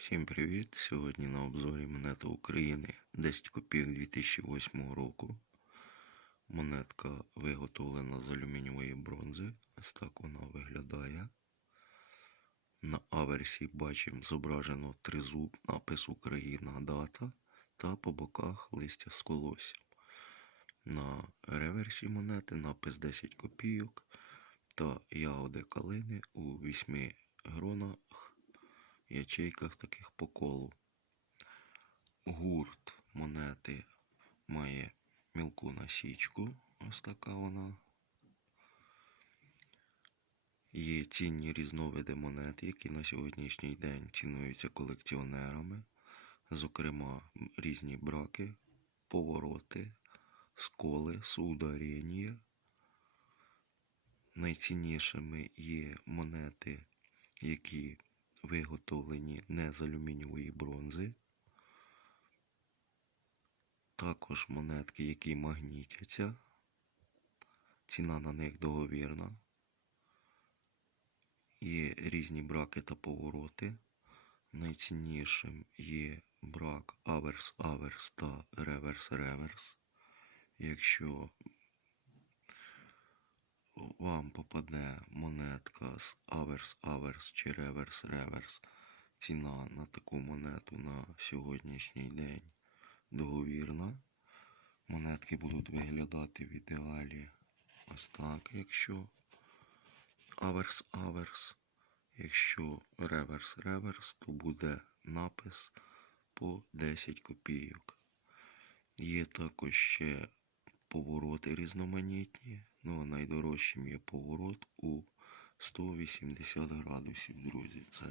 Всім привіт! Сьогодні на обзорі монета України 10 копійок 2008 року. Монетка виготовлена з алюмінієвої бронзи. Ось так вона виглядає. На аверсі бачимо зображено тризуб, напис Україна, дата та по боках листя з колоссям. На реверсі монети напис 10 копійок та ягоди калини у вісьми гронах ячейках таких по колу. Гурт монети має мілку насічку. Ось така вона. Є цінні різновиди монет, які на сьогоднішній день цінуються колекціонерами. Зокрема, різні браки, повороти, сколи, сударіння. Найціннішими є монети, які виготовлені не з алюмінієвої бронзи. Також монетки, які магнітяться. Ціна на них договірна. Є різні браки та повороти. Найціннішим є брак аверс-аверс та реверс-реверс. Якщо вам попаде монетка з аверс-аверс чи реверс-реверс, ціна на таку монету на сьогоднішній день договірна. Монетки будуть виглядати в ідеалі ось так, якщо аверс-аверс. Якщо реверс-реверс, то буде напис по 10 копійок. Є також ще повороти різноманітні. Ну, найдорожчим є поворот у 180 градусів, друзі. Це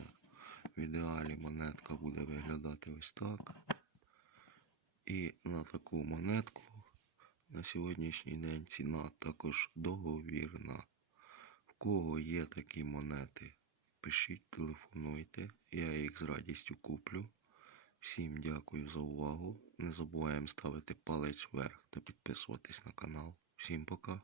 в ідеалі монетка буде виглядати ось так. І на таку монетку на сьогоднішній день ціна також договірна. В кого є такі монети, пишіть, телефонуйте, я їх з радістю куплю. Всім дякую за увагу. Не забуваємо ставити палець вверх та підписуватись на канал. Всім пока.